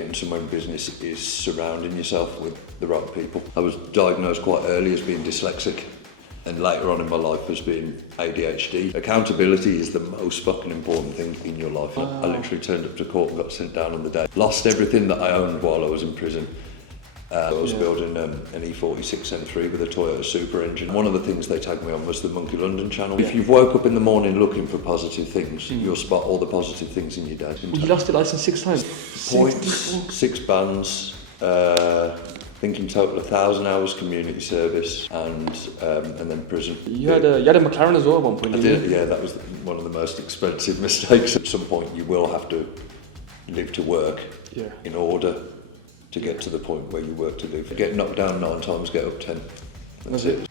getting somewhere in business is surrounding yourself with the right people. I was diagnosed quite early as being dyslexic, and later on in my life as being ADHD. Accountability is the most fucking important thing in your life. I literally turned up to court and got sent down on the day. Lost everything that I owned while I was in prison. I was building an E46 M3 with a Toyota Super engine. One of the things they tagged me on was the Monkey London channel. If you've woke up in the morning looking for positive things, you'll spot all the positive things in your day. You lost your license 6 times? Points, 6 bans, I think in total 1,000 hours community service and then prison. You had a McLaren as well at one point, I did, yeah, that was one of the most expensive mistakes. At some point you will have to live to work in order to get to the point where you work to live. Get knocked down 9 times, get up 10. That's it.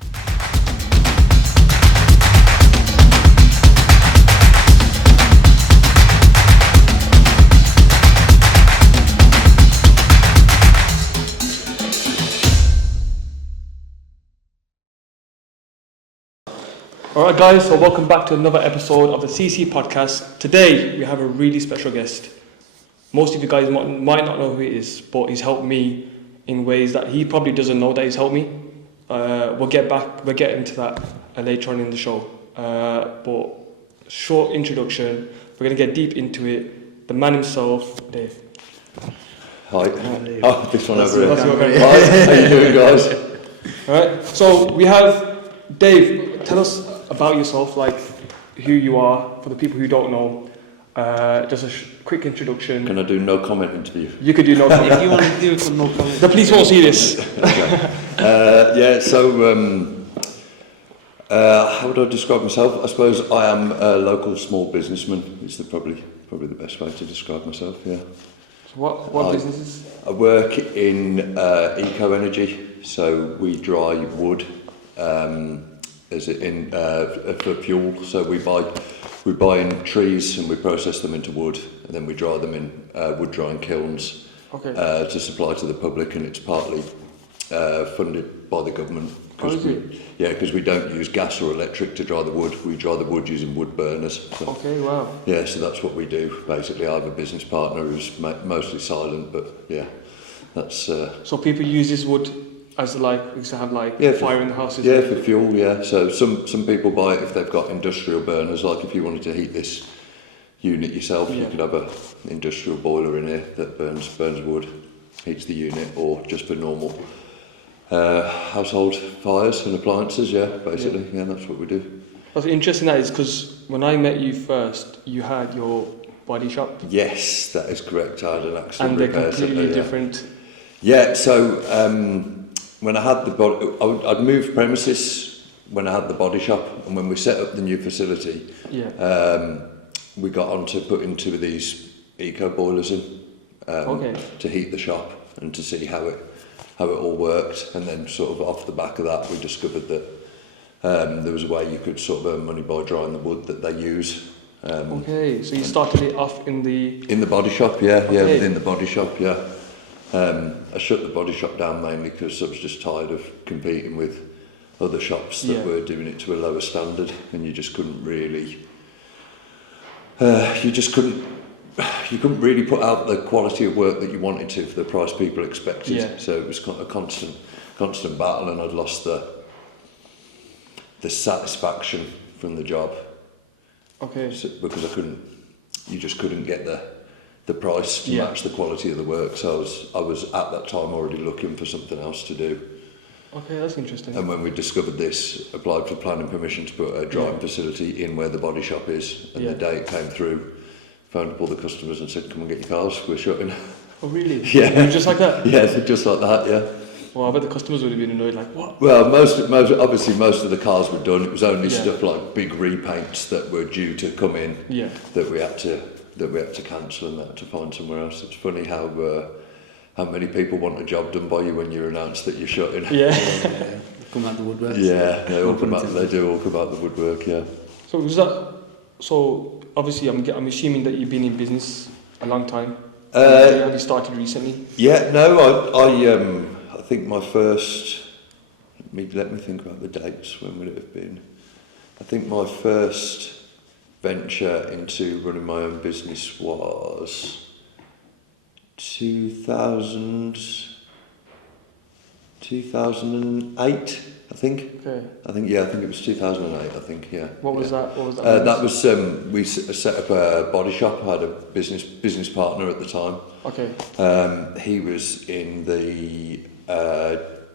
Alright guys, so welcome back to another episode of the CC podcast. Today we have a really special guest. Most of you guys might not know who he is, but he's helped me in ways that he probably doesn't know that he's helped me. We'll get into that later on in the show. But short introduction, we're going to get deep into it. The man himself, Dave. Hi. Oh, this one over here. Hi, how you doing guys? Alright, so we have Dave. Tell us about yourself, like who you are, for the people who don't know. Just a quick introduction. Can I do no comment interview? You could do no comment. If you want to do it for no comment. The police won't see this. Okay. How would I describe myself? I suppose I am a local small businessman. It's probably the best way to describe myself, yeah. So what businesses? I work in eco-energy, so we dry wood for fuel. So we buy in trees and we process them into wood, and then we dry them in wood drying kilns to supply to the public, and it's partly funded by the government. Because we don't use gas or electric to dry the wood. We dry the wood using wood burners. So, okay, wow. Yeah, so that's what we do. Basically, I have a business partner who's mostly silent, but yeah, that's... So people use this wood as to have fire in the houses? Yeah, for fuel, yeah. So some people buy it if they've got industrial burners, like if you wanted to heat this unit yourself, you could have an industrial boiler in here that burns wood, heats the unit, or just for normal household fires and appliances, basically, that's what we do. What's interesting that is because when I met you first, you had your body shop. Yes, that is correct. I had an accident. And they're completely different. Yeah, so when I had I'd moved premises when I had the body shop, and when we set up the new facility, we got on to putting 2 of these eco boilers in to heat the shop and to see how it all worked, and then sort of off the back of that we discovered that there was a way you could sort of earn money by drying the wood that they use. So you started it off in the body shop, within the body shop, I shut the body shop down mainly because I was just tired of competing with other shops that were doing it to a lower standard, and you just couldn't really you couldn't really put out the quality of work that you wanted to for the price people expected. So it was a constant battle, and I'd lost the satisfaction from the job. So, because you just couldn't get the price to match the quality of the work. So I was at that time already looking for something else to do. Okay, that's interesting. And when we discovered this, applied for planning permission to put a drying facility in where the body shop is, and the day it came through, phoned up all the customers and said, "Come and get your cars, we're shutting." Oh really? Yeah. Just like that? Yeah, just like that, yeah. Well, I bet the customers would have been annoyed, like, what? Well, most of the cars were done. It was only stuff like big repaints that were due to come in that we had to cancel, and had to find somewhere else. It's funny how many people want a job done by you when you're announced that you're shutting. Come out the woodwork. Yeah, they all come out. They do all come out the woodwork. Yeah. So obviously, I'm assuming that you've been in business a long time. Have you started recently? Yeah, no, I think my first. Let me think about the dates. When would it have been? I think my first venture into running my own business was 2008, I think. Okay. I think it was 2008. I think What was yeah. that? What was that? That was we set up a body shop. I had a business partner at the time. Okay. He was in the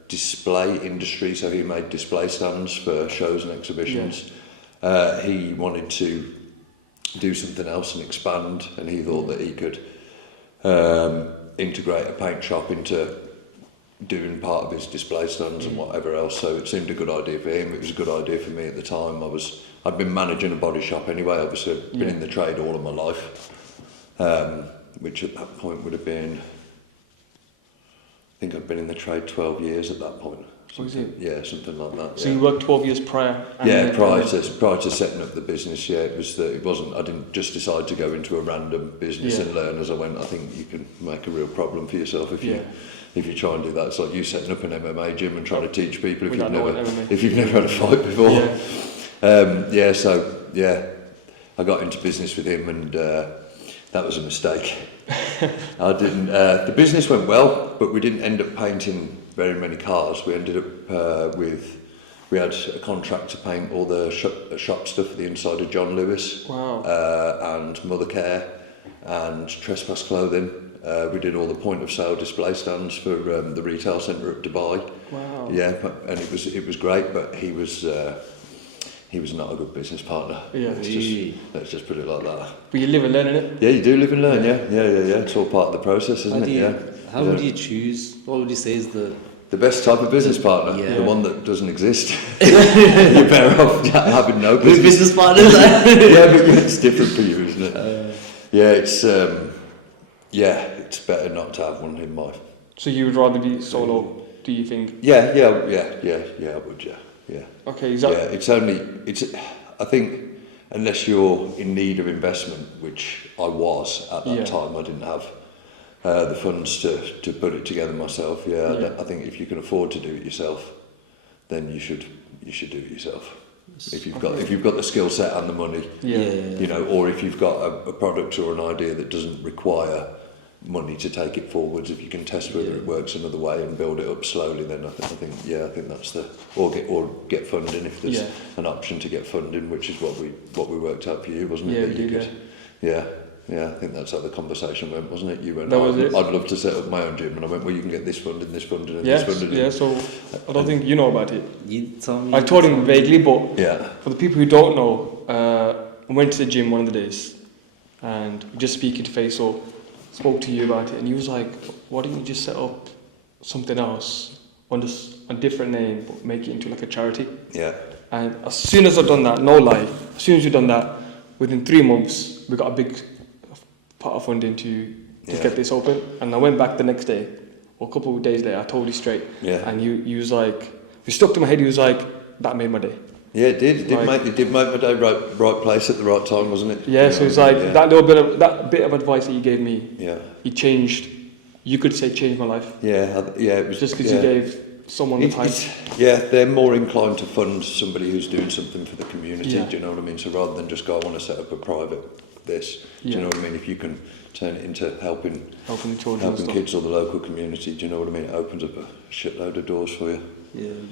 display industry, so he made display stands for shows and exhibitions. He wanted to do something else and expand, and he thought that he could integrate a paint shop into doing part of his display stands and whatever else. So it seemed a good idea for him. It was a good idea for me at the time. I'd been managing a body shop anyway. Obviously, I'd been in the trade all of my life, which at that point would have been. I think I'd been in the trade 12 years at that point. Was it? Yeah, something like that. So you worked 12 years prior? Prior to setting up the business, it wasn't. I didn't just decide to go into a random business and learn as I went. I think you can make a real problem for yourself if you try and do that. It's like you setting up an MMA gym and trying to teach people if you've never had a fight before. I got into business with him, and that was a mistake. I didn't. The business went well, but we didn't end up painting very many cars. We ended up we had a contract to paint all the shop stuff at the inside of John Lewis. Wow. And Mother Care and Trespass Clothing. We did all the point of sale display stands for the retail centre at Dubai. Wow. Yeah, and it was great, but he was not a good business partner. Yeah. Let's just put it like that. But you live and learn, innit? Yeah, you do live and learn. Yeah. It's all part of the process, isn't it? How would you choose? What would you say is the best type of business partner? Yeah. The one that doesn't exist. You're better off having no business partners? Yeah, but it's different for you, isn't it? It's better not to have one in life. So you would rather be solo, do you think? Yeah, I would, yeah. Okay, exactly. Yeah, I think, unless you're in need of investment, which I was at that time, I didn't have the funds to put it together myself. I think if you can afford to do it yourself, then you should do it yourself. If you've got the skill set and the money, or if you've got a product or an idea that doesn't require money to take it forwards, if you can test whether it works another way and build it up slowly, then I think that's or get funding if there's an option to get funding, which is what we worked out for you, wasn't it? I think that's how the conversation went, wasn't it? You went, I'd love to set up my own gym, and I went, well, you can get this funding, and this funding. Yeah, so I don't think you know about it. You tell me. I told him vaguely, but for the people who don't know, I went to the gym one of the days, and just speaking to Faisal, spoke to you about it, and he was like, why don't you just set up something else on a different name, but make it into like a charity? Yeah. And as soon as I've done that, no lie, as soon as we've done that, within 3 months, we got a big part of funding to get this open. And I went back the next day, or a couple of days later, I told you straight. Yeah. And he was like, he stuck to my head, he was like, that made my day. Yeah, it did. It did make my day right place at the right time, wasn't it? Yeah, so it's like that bit of advice that you gave me. Yeah. He changed. You could say changed my life. Yeah, it was just because you gave someone the time. They're more inclined to fund somebody who's doing something for the community. Do you know what I mean? So rather than just go, I want to set up a private this. Do you know what I mean? If you can turn it into helping kids or the local community, do you know what I mean? It opens up a shitload of doors for you.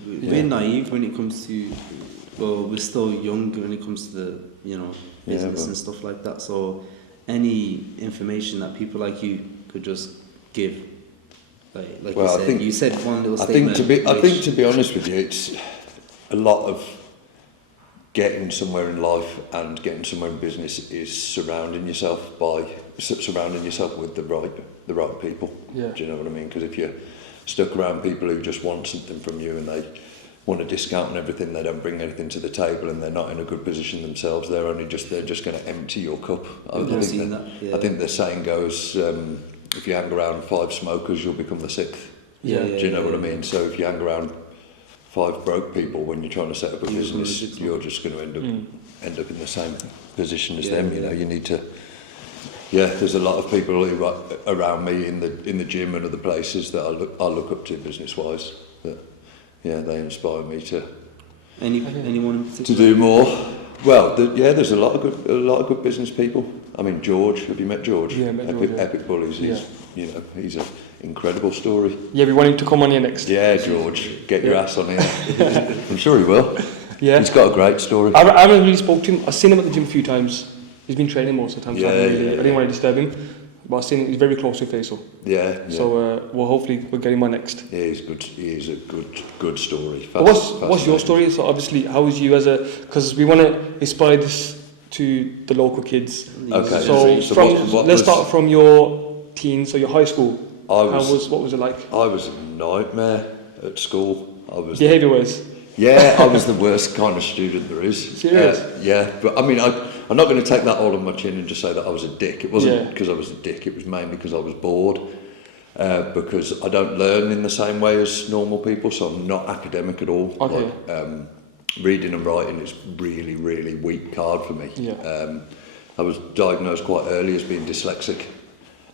We're naive when it comes to. Well, we're still young when it comes to the, business and stuff like that. So, any information that people like you could just give, like you said one little statement. I think to be honest with you, it's a lot of getting somewhere in life and getting somewhere in business is surrounding yourself with the right people. Yeah. Do you know what I mean? Because if you're stuck around people who just want something from you and they want a discount and everything, they don't bring anything to the table, and they're not in a good position themselves, they're just going to empty your cup. I think the saying goes, if you hang around 5 smokers, you'll become the 6th. Do you know what I mean? So if you hang around 5 broke people when you're trying to set up a business, you're just going to end up in the same position as them. You need to. Yeah, there's a lot of people who around me in the gym and other places that I look up to business wise. They inspire me to. Anyone in particular? To do more. Well, there's a lot of good business people. I mean, George. Have you met George? Yeah, I met George. Epic Bullies. you know, he's an incredible story. Yeah, we want him to come on here next. Yeah, George, get your ass on here. I'm sure he will. Yeah. He's got a great story. I haven't really spoke to him. I've seen him at the gym a few times. He's been training most of the time, so I didn't want to disturb him. But I've seen him, he's very close to Faisal. Yeah. So well, hopefully we'll get him on next. Yeah, he's good. He is a good story. But what's your story? So obviously, how was you because we want to inspire this to the local kids. Okay. So let's start from your teens, so your high school. What was it like? I was a nightmare at school. Behaviour-wise? Yeah, I was the worst kind of student there is. Serious? Yeah, but I mean, I'm not going to take that all on my chin and just say that I was a dick. It wasn't because I was a dick, it was mainly because I was bored. Because I don't learn in the same way as normal people, so I'm not academic at all. Okay. Like, reading and writing is really, really weak card for me. Yeah. I was diagnosed quite early as being dyslexic,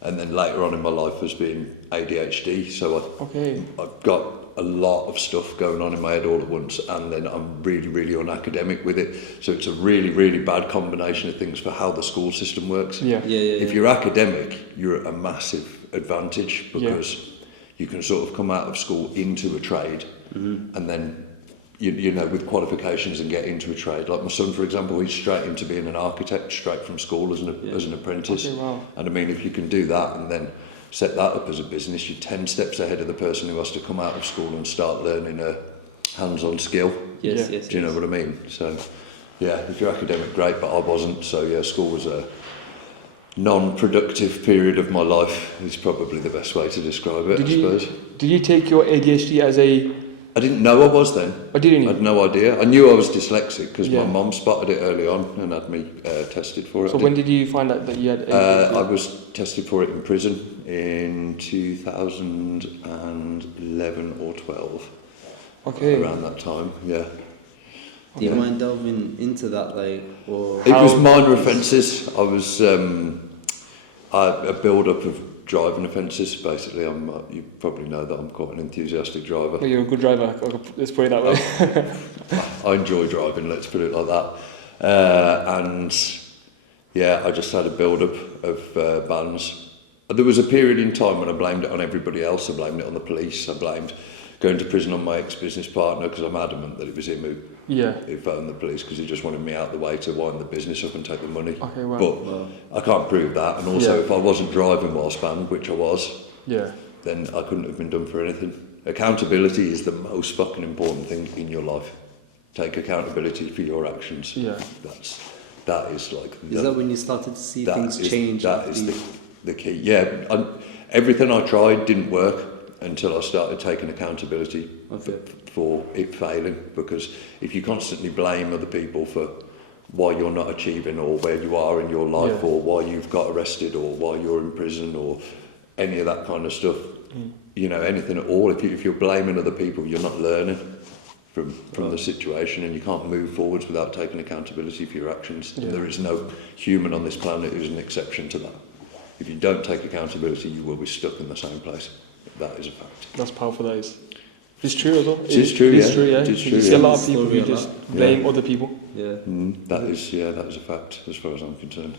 and then later on in my life as being ADHD. So I've got a lot of stuff going on in my head all at once, and then I'm really, really unacademic with it. So it's a really, really bad combination of things for how the school system works. If you're academic, you're at a massive advantage because you can sort of come out of school into a trade, and then you know, with qualifications and get into a trade. Like my son, for example, he's straight into being an architect straight from school as an apprentice. Okay, wow. And I mean, if you can do that and then set that up as a business, you're 10 steps ahead of the person who has to come out of school and start learning a hands-on skill. Yes. Do you know what I mean? So, yeah, if you're academic, great, but I wasn't. So, yeah, school was a non-productive period of my life is probably the best way to describe it, I suppose. Did you take your ADHD as a... I didn't know I was then. Oh, didn't you? I had no idea. I knew I was dyslexic because my mum spotted it early on and had me tested for it. So when did you find out that you had ADHD? I was tested for it in prison in 2011 or 12. Okay. Around that time, yeah. Do you mind delving into that, like, or... It was minor offences. I was a build-up of driving offences. Basically, you probably know that I'm quite an enthusiastic driver. Well, you're a good driver, let's put it that way. I enjoy driving, let's put it like that. And yeah, I just had a build-up of bans. There was a period in time when I blamed it on everybody else. I blamed it on the police. I blamed going to prison on my ex-business partner because I'm adamant that it was him who phoned the police because he just wanted me out of the way to wind the business up and take the money. Okay, wow. But I can't prove that. And also, if I wasn't driving whilst banned, which I was, then I couldn't have been done for anything. Accountability is the most fucking important thing in your life. Take accountability for your actions. Yeah. That is like... Is that when you started to see things change? That is the key. Yeah, everything I tried didn't work until I started taking accountability for it failing. Because if you constantly blame other people for why you're not achieving or where you are in your life or why you've got arrested or why you're in prison or any of that kind of stuff, you know, anything at all, if you're blaming other people, you're not learning from the situation, and you can't move forwards without taking accountability for your actions. And there is no human on this planet who's an exception to that. If you don't take accountability, you will be stuck in the same place. That is a fact. That's powerful, that is. It's true as well. It is true, It's true, yeah. It is true, you see a lot of people who just blame other people. Yeah. That is a fact as far as I'm concerned.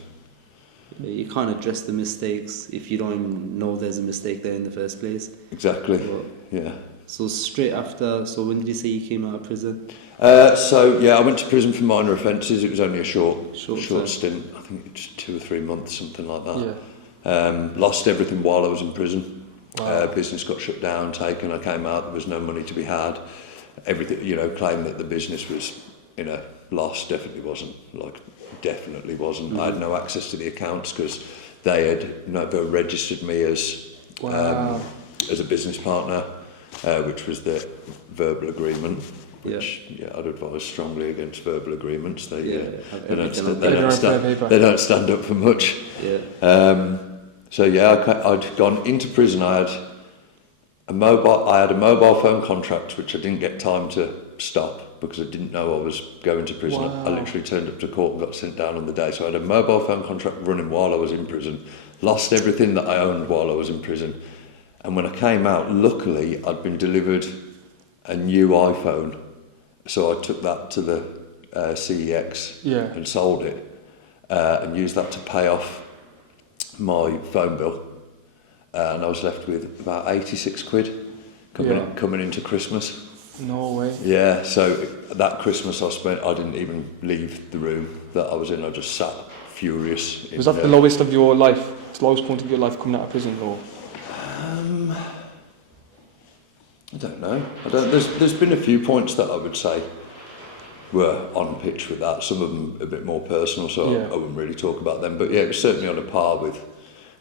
You can't address the mistakes if you don't even know there's a mistake there in the first place. Exactly. But, so straight after, so when did you say you came out of prison? I went to prison for minor offences. It was only a short stint. I think it was 2 or 3 months, something like that. Lost everything while I was in prison. Wow. Business got shut down, taken. I came out. There was no money to be had. Everything, claimed that the business was in a loss. Definitely wasn't. I had no access to the accounts because they had never registered me as a business partner, which was the verbal agreement. Which I'd advise strongly against verbal agreements. They don't stand up for much. I'd gone into prison. I had a mobile phone contract which I didn't get time to stop because I didn't know I was going to prison. Wow. I literally turned up to court and got sent down on the day. So I had a mobile phone contract running while I was in prison. Lost everything that I owned while I was in prison. And when I came out, luckily I'd been delivered a new iPhone. So I took that to the CEX and sold it and used that to pay off my phone bill. and I was left with about 86 quid coming into Christmas. No way. Yeah, so that Christmas I didn't even leave the room that I was in. I just sat furious. Was that the lowest of your life? The lowest point of your life coming out of prison, or? I don't know. There's been a few points that I would say were on pitch with that. Some of them a bit more personal, so I wouldn't really talk about them. But yeah, it was certainly on a par with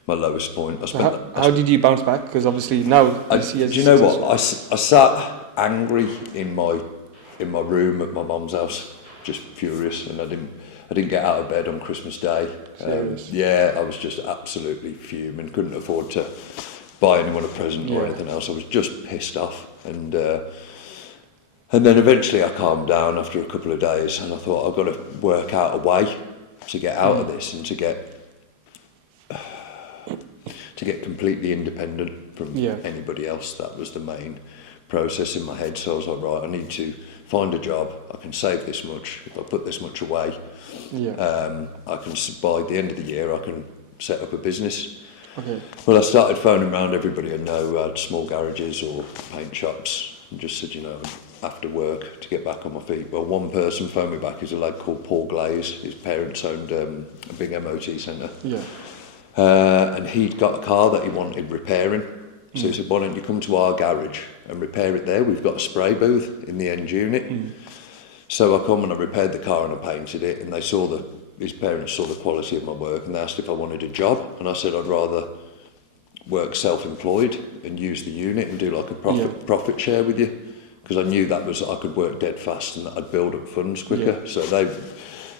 my lowest point. How did you bounce back? Because obviously now do you know what? I sat angry in my room at my mum's house, just furious, and I didn't get out of bed on Christmas Day. Yeah, I was just absolutely fuming. Couldn't afford to buy anyone a present or anything else. I was just pissed off, and then eventually I calmed down after a couple of days, and I thought I've got to work out a way to get out of this and to get completely independent from anybody else. That was the main process in my head. So I was like, right, I need to find a job. I can save this much if I put this much away. I can, by the end of the year, I can set up a business. Okay. Well, I started phoning around everybody I know who had small garages or paint shops, and just said, after work to get back on my feet. Well, one person phoned me back. He's a lad called Paul Glaze. His parents owned a big MOT centre. And he'd got a car that he wanted repairing. So he said, why don't you come to our garage and repair it there? We've got a spray booth in the end unit. So I come and I repaired the car and I painted it, and his parents saw the quality of my work, and they asked if I wanted a job, and I said I'd rather work self-employed and use the unit and do like a profit share with you, because I knew that was I could work dead fast and that I'd build up funds quicker. So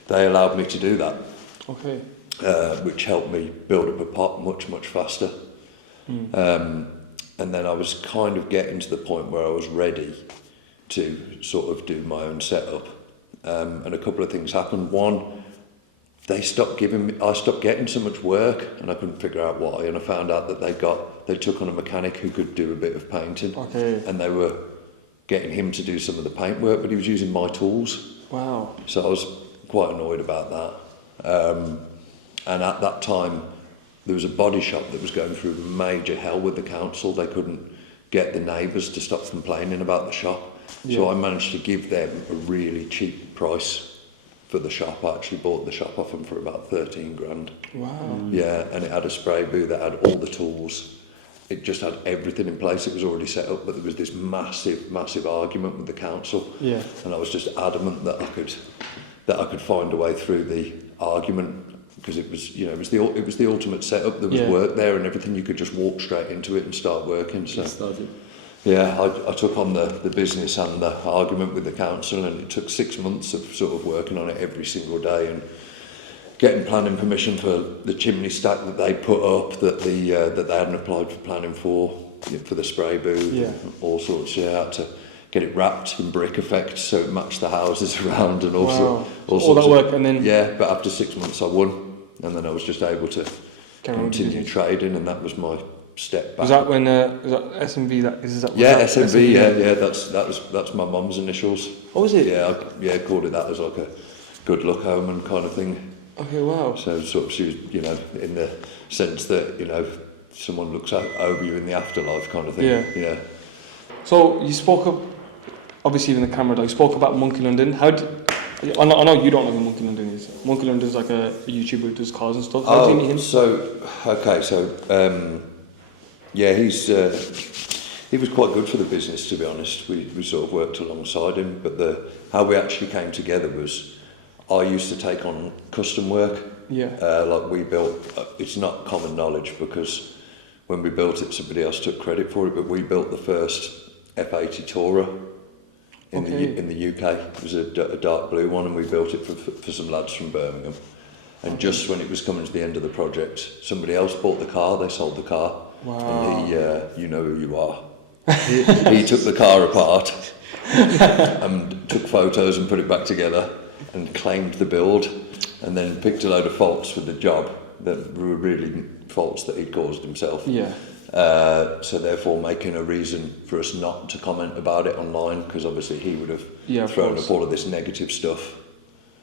they allowed me to do that. Okay. Which helped me build up a pot much faster. And then I was kind of getting to the point where I was ready to sort of do my own setup. And a couple of things happened. One, I stopped getting so much work, and I couldn't figure out why. And I found out that they took on a mechanic who could do a bit of painting. Okay. And they were getting him to do some of the paint work, but he was using my tools. Wow. So I was quite annoyed about that. And at that time, there was a body shop that was going through major hell with the council. They couldn't get the neighbours to stop complaining about the shop. So I managed to give them a really cheap price for the shop. I actually bought the shop off them for about 13 grand. Wow. Yeah, and it had a spray booth that had all the tools. It just had everything in place. It was already set up, but there was this massive argument with the council. Yeah. And I was just adamant that I could find a way through the argument, because it was the ultimate setup. There was work there and everything. You could just walk straight into it and start working. So I took on the business and the argument with the council, and it took 6 months of sort of working on it every single day and getting planning permission for the chimney stack that they put up that they hadn't applied for planning for the spray booth, all sorts. I had to get it wrapped in brick effect so it matched the houses around and all that work, and then but after 6 months I won, and then I was just able to continue trading, and that was my step back. Was that when was that SMV? SMV. That's my mum's initials. Oh, is it? Yeah, I called it that as like a good luck omen kind of thing. Okay, wow. So sort of she was, in the sense that someone looks over you in the afterlife kind of thing. Yeah. So you spoke up, obviously in the camera, you spoke about Monkey London. I know you don't know who Monkey London is. Monkey London is like a YouTuber who does cars and stuff. How did you meet him? He was quite good for the business, to be honest. We sort of worked alongside him, but how we actually came together was I used to take on custom work. Like we built, it's not common knowledge because when we built it, somebody else took credit for it, but we built the first F80 Tourer in the UK. It was a dark blue one, and we built it for some lads from Birmingham. And just when it was coming to the end of the project, somebody else bought the car, they sold the car. Wow. And he, you know who you are. He took the car apart and took photos and put it back together and claimed the build, and then picked a load of faults with the job that were really faults that he'd caused himself. So therefore making a reason for us not to comment about it online, because obviously he would have thrown up all of this negative stuff.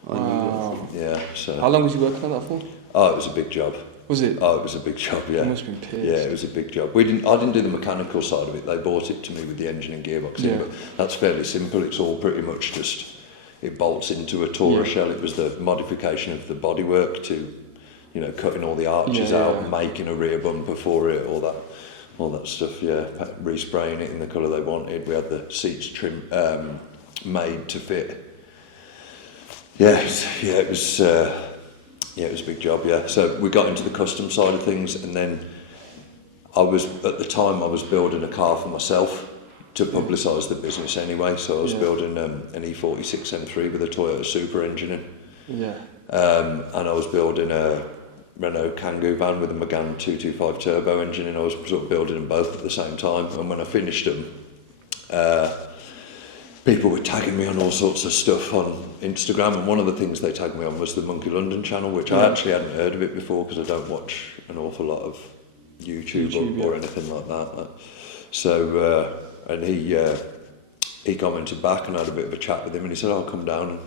Wow. Yeah. So how long was you working on that for? Oh, it was a big job. Was it? Oh, it was a big job, yeah. You must have been pissed. Yeah, it was a big job. I didn't do the mechanical side of it. They bought it to me with the engine and gearbox in, but that's fairly simple. It's all pretty much just, it bolts into a Tourer shell. It was the modification of the bodywork to, you know, cutting all the arches out, making a rear bumper for it, all that stuff, respraying it in the colour they wanted. We had the seats made to fit. It was a big job, yeah. So we got into the custom side of things, and then I was building a car for myself to publicise the business anyway. So I was building an E46 M3 with a Toyota Supra engine in. Yeah. And I was building a Renault Kangoo van with a Megane 225 turbo engine, and I was sort of building them both at the same time. And when I finished them, people were tagging me on all sorts of stuff on Instagram, and one of the things they tagged me on was the Monkey London channel, which I actually hadn't heard of it before because I don't watch an awful lot of YouTube or anything like that. So, and he commented back, and I had a bit of a chat with him, and he said, "I'll come down and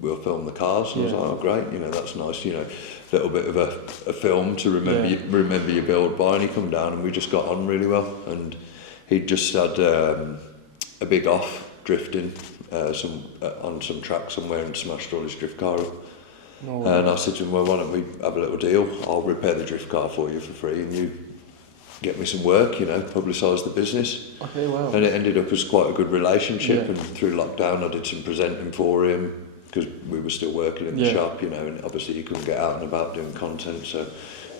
we'll film the cars." And I was like, "Oh, great, you know, that's nice, you know, a little bit of a film to remember your build by." And he come down, and we just got on really well, and he just had a big off drifting on some track somewhere and smashed all his drift car up. And I said to him, "Well, why don't we have a little deal? I'll repair the drift car for you for free, and you get me some work, you know, publicise the business." Okay, wow. And it ended up as quite a good relationship, and through lockdown I did some presenting for him because we were still working in the shop, you know, and obviously you couldn't get out and about doing content, so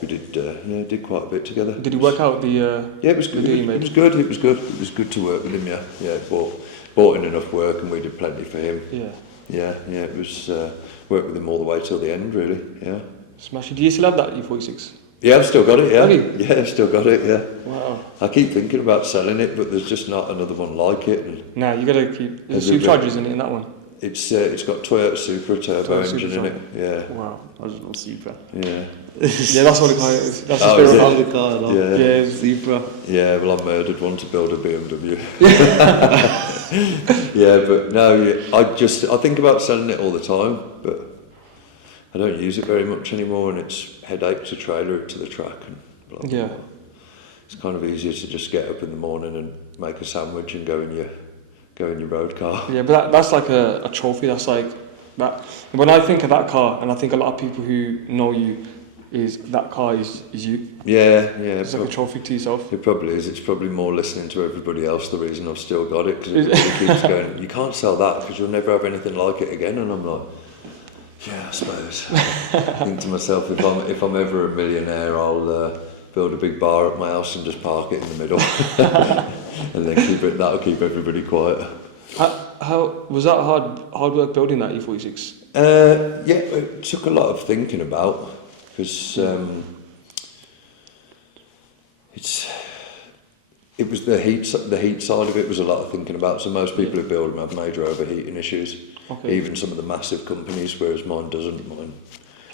we did quite a bit together. Did he work out the it was good. It was good. It was good to work with him. Yeah. Bought in enough work, and we did plenty for him. Yeah. It was worked with him all the way till the end, really. Yeah. Smashing. Do you still have that E46? Yeah, I've still got it. Yeah. Have you? Yeah, I've still got it. Yeah. Wow. I keep thinking about selling it, but there's just not another one like it. And nah, you gotta keep. There's superchargers in that one. It's got Toyota Supra turbo engine in it. Yeah. Wow. I just know Supra. Yeah. Yeah, that's what the car is. That's Oh, his is favourite it? car. The car, Yeah. Yeah. Supra. Yeah, well, I murdered one to build a BMW. Yeah, but no, I think about selling it all the time, but I don't use it very much anymore, and it's headache to trailer it to the track and blah, blah, Yeah. blah. It's kind of easier to just get up in the morning and make a sandwich and go in your road car. Yeah, but that's like a trophy. That's like that. When I think of that car, and I think a lot of people who know you, is that car is you. Yeah. It's like a trophy to yourself. It probably is. It's probably more listening to everybody else the reason I've still got it, because everybody keeps going, "You can't sell that because you'll never have anything like it again." And I'm like, yeah, I suppose. I think to myself, if I'm ever a millionaire, I'll build a big bar at my house and just park it in the middle, and then that'll keep everybody quiet. How was that hard work building that E46? Yeah, it took a lot of thinking about, because it was the heat side of it was a lot of thinking about. So most people who build them have major overheating issues. Okay. Even some of the massive companies, whereas mine doesn't.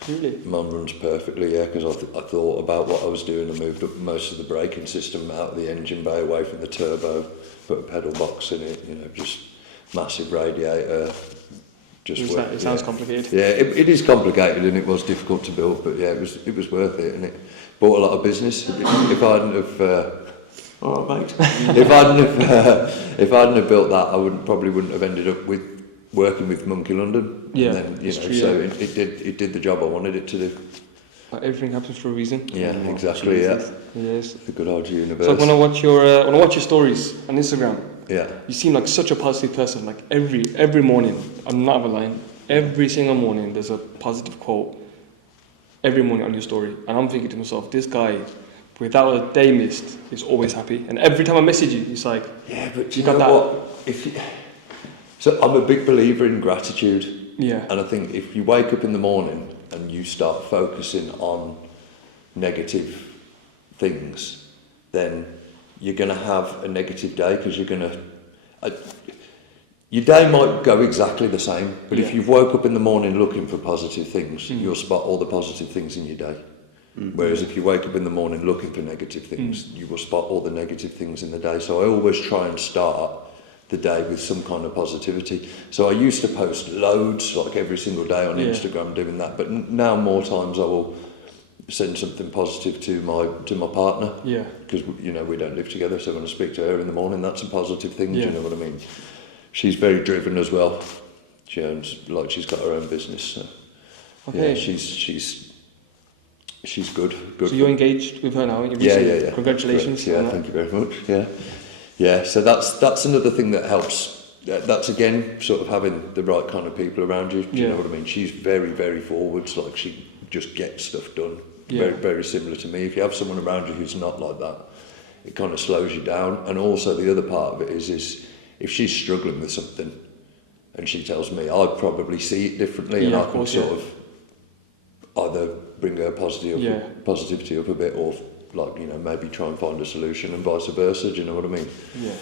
Really? Mine runs perfectly, yeah, because I thought about what I was doing. I moved up most of the braking system out of the engine bay, away from the turbo, put a pedal box in it, you know, just massive radiator. It sounds complicated. Yeah, it is complicated, and it was difficult to build, but yeah, it was worth it, and it bought a lot of business. If I hadn't have... mate. if I hadn't have built that, I probably wouldn't have ended up working with Monkey London. Yeah, and then, it's true, so yeah. it did the job I wanted it to do. Everything happens for a reason. Yeah, exactly. Yeah, Yes. the good old universe. So when I watch your stories on Instagram, yeah, you seem like such a positive person. Like every morning, I'm not even lying. Every single morning, there's a positive quote. Every morning on your story, and I'm thinking to myself, this guy, without a day missed, is always happy. And every time I message you, it's like, yeah, but you know got that. what? So I'm a big believer in gratitude. Yeah. And I think if you wake up in the morning and you start focusing on negative things, then you're going to have a negative day, because you're going to... your day might go exactly the same, but if you've woke up in the morning looking for positive things, you'll spot all the positive things in your day. Whereas if you wake up in the morning looking for negative things, you will spot all the negative things in the day. So I always try and start the day with some kind of positivity. So I used to post loads, like every single day on Instagram, doing that. But now more times I will send something positive to my partner. Yeah. Because we don't live together, so when I speak to her in the morning, that's a positive thing. Yeah. Do you know what I mean? She's very driven as well. She owns, she's got her own business. So. Okay. Yeah, she's good. So you're engaged with her now, aren't you? Yeah. Congratulations. Correct. Yeah, thank you very much. Yeah. So that's another thing that helps. That's again sort of having the right kind of people around you. Do you know what I mean? She's very, very forwards. Like she just gets stuff done. Yeah. Very, very similar to me. If you have someone around you who's not like that, it kind of slows you down. And also the other part of it is if she's struggling with something and she tells me, I'd probably see it differently, and I can sort of either bring her positivity up a bit, or maybe try and find a solution, and vice versa. Do you know what I mean? Yeah.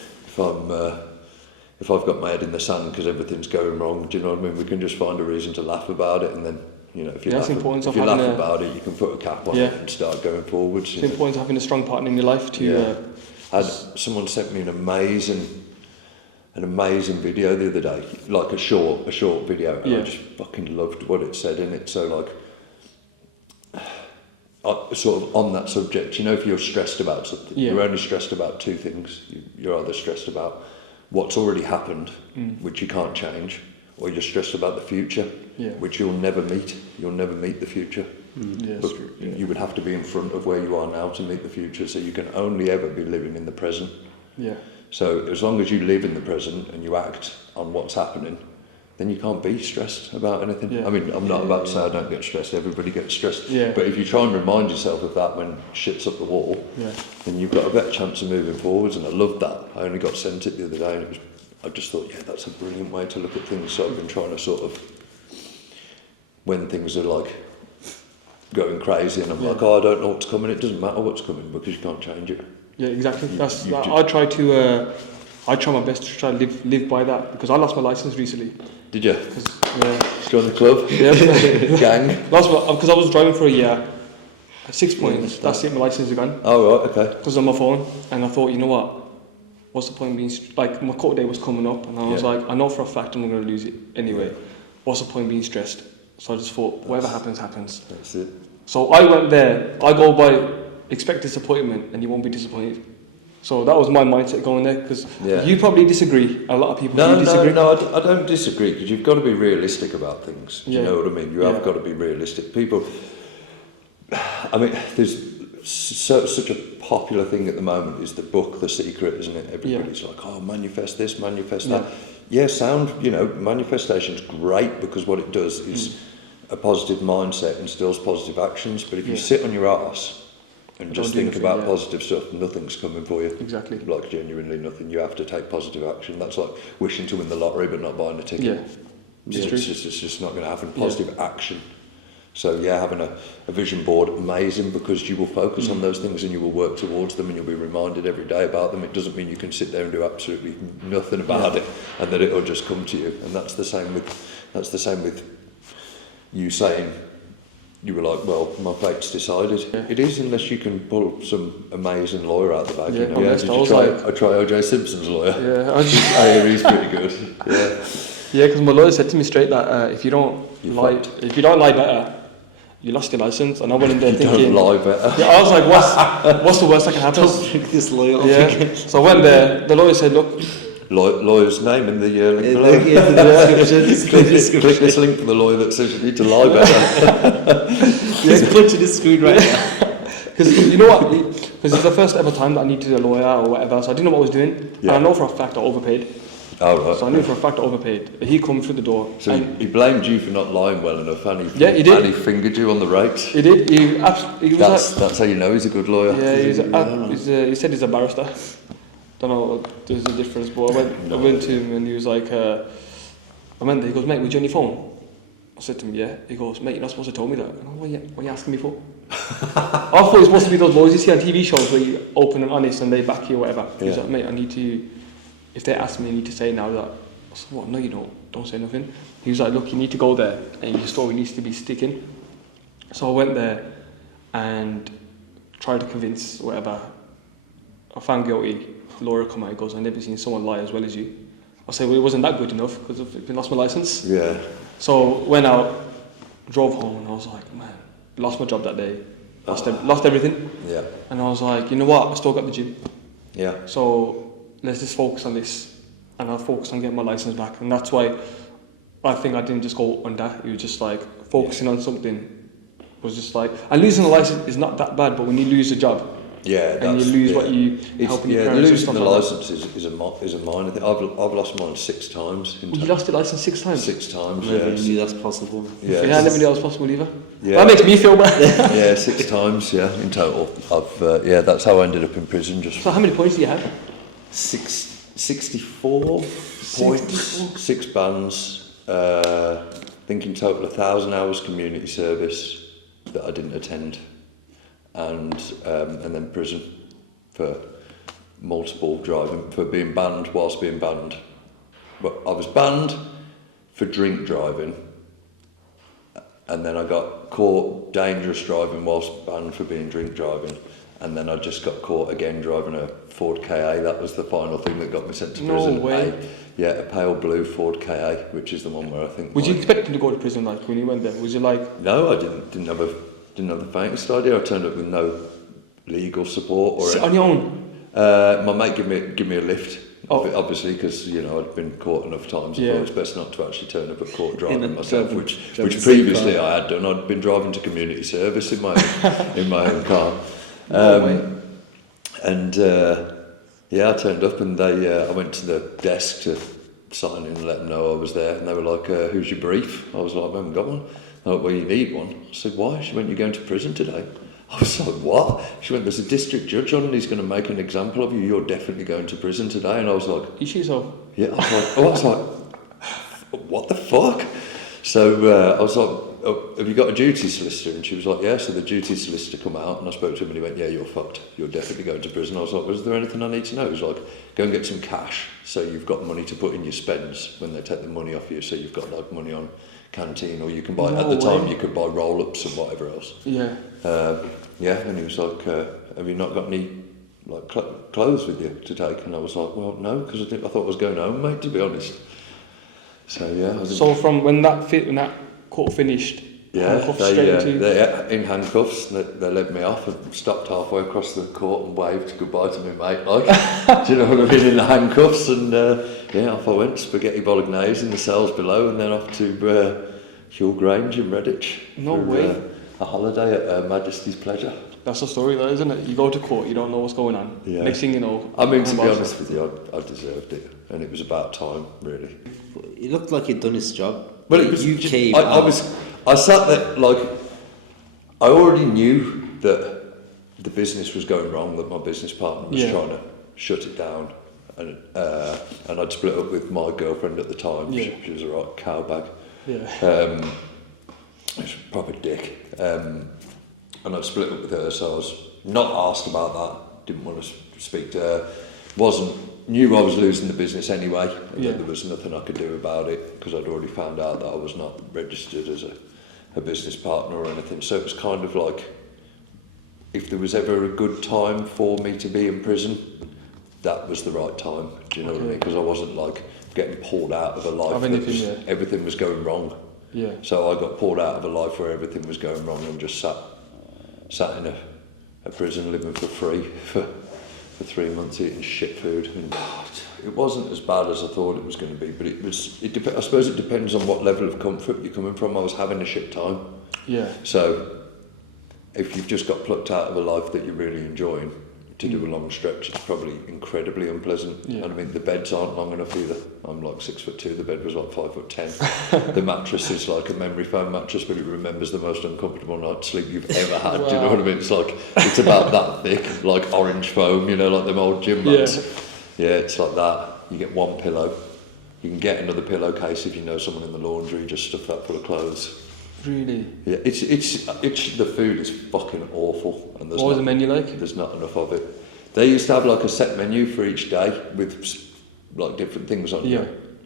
If I've got my head in the sand because everything's going wrong, do you know what I mean? We can just find a reason to laugh about it, and then if you laugh about it, you can put a cap on it and start going forwards. It's important to having a strong partner in your life to. Someone sent me an amazing video the other day, like a short video, and I just fucking loved what it said in it. So sort of on that subject, if you're stressed about something, you're only stressed about two things. You're either stressed about what's already happened, which you can't change, or you're stressed about the future, which you'll never meet. You'll never meet the future. But you would have to be in front of where you are now to meet the future, so you can only ever be living in the present. So as long as you live in the present and you act on what's happening, then you can't be stressed about anything. I mean, I'm not about to say I don't get stressed, everybody gets stressed. But if you try and remind yourself of that when shit's up the wall, then you've got a better chance of moving forwards. And I loved that. I only got sent it the other day, and I just thought, that's a brilliant way to look at things. So I've been trying to sort of, when things are like going crazy and I'm like, I don't know what's coming, it doesn't matter what's coming because you can't change it. Yeah, exactly. I try my best to try to live by that, because I lost my license recently. Did you? Join the club? Yeah. Gang? Because I was driving for a year. 6 points. That's it, my license is gone. Oh, right, okay. Because on my phone. And I thought, you know what? What's the point being... my court day was coming up, and I was like, I know for a fact I'm going to lose it anyway. What's the point being stressed? So I just thought, whatever happens, happens. That's it. So I went there. I go by, expect disappointment, and you won't be disappointed. So that was my mindset going there, because you probably disagree. A lot of people disagree. No, I don't disagree, because you've got to be realistic about things. Do you know what I mean? You have got to be realistic. People, I mean, there's such a popular thing at the moment is the book, The Secret, isn't it? Everybody's like, manifest this, manifest that. Yeah, manifestation's great, because what it does is a positive mindset instills positive actions. But if you sit on your arse and just think about positive stuff, nothing's coming for you. Exactly. Like genuinely nothing. You have to take positive action. That's like wishing to win the lottery but not buying a ticket. It's just not going to happen. Positive action. So having a vision board, amazing, because you will focus on those things and you will work towards them and you'll be reminded every day about them. It doesn't mean you can sit there and do absolutely nothing about it and that it'll just come to you. And that's the same with you saying, you were like, well, my fate's decided. It is, unless you can pull some amazing lawyer out the back. I try O.J. Simpson's lawyer. I hear he's pretty good. Because my lawyer said to me straight that if you don't lie better, you lost your license. And I went in there thinking, don't lie better. I was like, what's the worst that can happen? Don't drink this lawyer. So I went there. The lawyer said, look. Lawyer's name in the link below. Click this link for the lawyer that says you need to lie better. He's clutching his screen right now. Because you know what? Because it's the first ever time that I needed a lawyer or whatever, so I didn't know what I was doing. And I know for a fact I overpaid. Oh, right. So I knew for a fact I overpaid. He come through the door. So he blamed you for not lying well enough, and he did. And he fingered you on the rates. He did. That's how you know he's a good lawyer. Yeah, he said he's a barrister. Don't know if there's a difference, but I went to him and he was like, I went there, he goes, mate, were you on your phone? I said to him, yeah. He goes, mate, you're not supposed to tell me that. And I'm like, what are you asking me for? I thought it was supposed to be those laws you see on TV shows where you're open and honest and they back you or whatever. He was like, mate, I need to, if they ask me, I need to say now that. I said, what? No, you don't say nothing. He was like, look, you need to go there and your story needs to be sticking. So I went there and tried to convince whatever. I found guilty. Laura come out and goes, I've never seen someone lie as well as you. I said, well, it wasn't that good enough because I've lost my license. Yeah. So went out, drove home, and I was like, man, lost my job that day. lost everything. Yeah. And I was like, you know what? I still got the gym. Yeah. So let's just focus on this, and I'll focus on getting my license back. And that's why I think I didn't just go under. It was just like focusing on something was just like, and losing a license is not that bad, but when you lose a job, Yeah, and you lose what you helping your parents and losing stuff the like that. license is a minor thing. I've lost mine 6 times. Well, you lost your license 6 times? 6 times. I never Yeah. knew that's possible. Yeah. I never knew that was possible either. Yeah. That makes me feel bad. Yeah, 6 times. Yeah, in total. I've that's how I ended up in prison. Just So how many points do you have? 64 points, 6 bans. I think in total 1,000 hours community service that I didn't attend, and then prison for multiple driving, for being banned whilst being banned. But I was banned for drink driving, and then I got caught dangerous driving whilst banned for being drink driving, and then I just got caught again driving a Ford KA. That was the final thing that got me sent to prison. No way. A pale blue Ford KA, which is the one where I think. Would you expect him to go to prison like when you went there? Was you like? No, I didn't have the faintest idea. I turned up with no legal support or On your own? my mate gave me a lift. Oh. Obviously, because I'd been caught enough times. Yeah. I thought it was best not to actually turn up at court In driving a myself, driving- which driving previously safe car. I had done. I'd been driving to community service in my in my own car. No way. And I turned up and I went to the desk to sign in and let them know I was there, and they were like, "Who's your brief?" I was like, "I haven't got one." They're like, "Well, you need one." I said, "Why?" She went, "You're going to prison today." I was like, "What?" She went, "There's a district judge on and he's going to make an example of you. You're definitely going to prison today." And I was like, You shoot yourself? yeah, I was like, what the fuck? So I was like, "Oh, have you got a duty solicitor?" And she was like, "Yeah." So the duty solicitor come out and I spoke to him and he went, "Yeah, you're fucked. You're definitely going to prison." I was like, "Was there anything I need to know?" He was like, "Go and get some cash so you've got money to put in your spends when they take the money off you, so you've got like money on canteen, or you can buy, at the time you could buy roll-ups and whatever else." Yeah. And he was like, "Have you not got any like clothes with you to take?" And I was like, "Well, no, because I thought I was going home, mate, to be honest." So yeah, I was So from when that court finished, handcuffs straight into... they in handcuffs. They let me off and stopped halfway across the court and waved goodbye to me, mate. Like, do you know what I mean? In the handcuffs, and off I went, spaghetti bolognese in the cells below, and then off to Hull Grange in Redditch. No for, way. A holiday at Her Majesty's pleasure. That's the story though, isn't it? You go to court, you don't know what's going on. Yeah. Next thing you know... I mean, to be honest with you, I deserved it, and it was about time, really. It looked like he'd done his job. But it was, you came out. I sat there, like, I already knew that the business was going wrong, that my business partner was trying to shut it down, and I'd split up with my girlfriend at the time. Yeah. She was a right cowbag. Yeah. She was a proper dick. And I'd split up with her, so I was not asked about that, didn't want to speak to her, knew I was losing the business anyway, and that there was nothing I could do about it, because I'd already found out that I was not registered as a business partner or anything. So it was kind of like, if there was ever a good time for me to be in prison, that was the right time. Do you know what I mean? Because I wasn't like getting pulled out of a life that everything was going wrong. Yeah. So I got pulled out of a life where everything was going wrong and just sat in a prison living for free for 3 months eating shit food. And it wasn't as bad as I thought it was going to be, but I suppose it depends on what level of comfort you're coming from. I was having a shit time. Yeah. So if you've just got plucked out of a life that you're really enjoying, to do a long stretch, it's probably incredibly unpleasant. Yeah. And I mean, the beds aren't long enough either. I'm like 6'2", the bed was like 5'10". The mattress is like a memory foam mattress, but it remembers the most uncomfortable night's sleep you've ever had. Wow. Do you know what I mean? It's about that thick, like orange foam, like them old gym mats. Yeah, it's like that. You get one pillow. You can get another pillowcase if you know someone in the laundry, just stuff that full of clothes. Really? Yeah, it's the food is fucking awful, and What was the menu like? there's not enough of it. They used to have like a set menu for each day with like different things on it,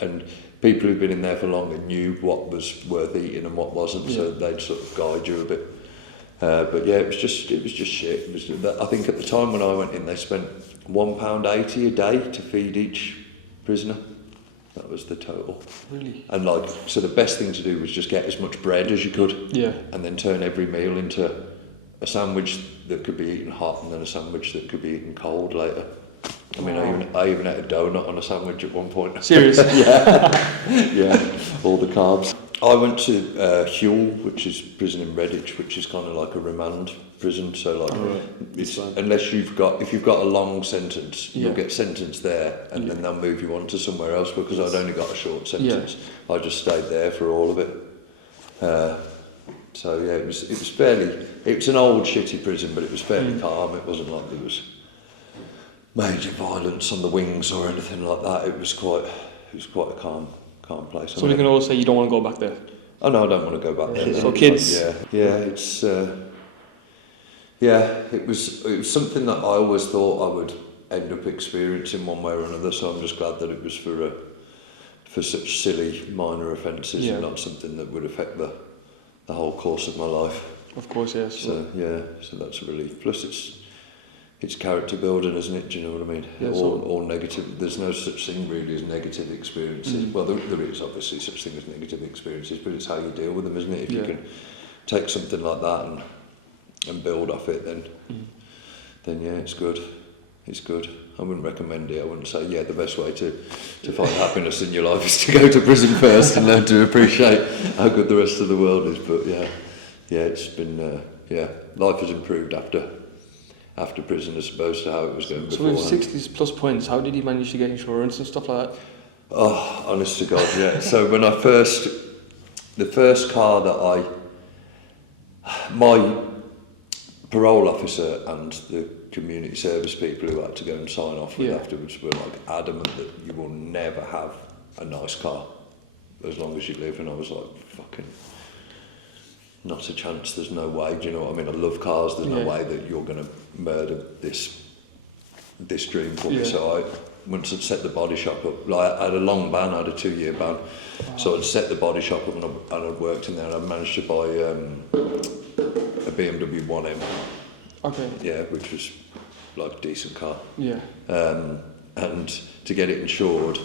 and people who'd been in there for longer knew what was worth eating and what wasn't, so they'd sort of guide you a bit. But yeah, it was just shit. I think at the time when I went in, they spent £1.80 a day to feed each prisoner. That was the total. Really? And so the best thing to do was just get as much bread as you could. Yeah. And then turn every meal into a sandwich that could be eaten hot and then a sandwich that could be eaten cold later. I mean, I even ate a donut on a sandwich at one point. Serious? yeah, all the carbs. I went to Huel, which is prison in Redditch, which is kind of like a remand prison. So like, it's, unless if you've got a long sentence, you'll get sentenced there, and then they'll move you on to somewhere else. Because I'd only got a short sentence, I just stayed there for all of it. So yeah, it was an old shitty prison, but it was fairly calm. It wasn't like there was major violence on the wings or anything like that. It was quite a calm place. So we can all say you don't want to go back there. Oh no, I don't want to go back there. So kids. It's it was something that I always thought I would end up experiencing one way or another. So I'm just glad that it was for such silly minor offences and not something that would affect the whole course of my life. Of course, yes. So that's a relief. Plus it's character building, isn't it? Do you know what I mean? Yeah, all negative. There's no such thing really as negative experiences. Well, there is obviously such thing as negative experiences, but it's how you deal with them, isn't it? If you can take something like that and build off it, then it's good. It's good. I wouldn't recommend it. I wouldn't say the best way to find happiness in your life is to go to prison first and learn to appreciate how good the rest of the world is. But it's been life has improved after prison as opposed to how it was going before. So with 60 plus points, how did you manage to get insurance and stuff like that? Oh, honest to God, yeah. So when the first car that my parole officer and the community service people who had to go and sign off with afterwards were like adamant that you will never have a nice car as long as you live, and I was like, fucking not a chance, there's no way, do you know what I mean? I love cars, there's no way that you're going to murder this dream for me. So once I'd set the body shop up, like I had a long ban, I had a 2-year ban, so I'd set the body shop up and I'd worked in there, and I managed to buy a BMW 1M. Okay. Yeah, which was like a decent car. Yeah. And to get it insured,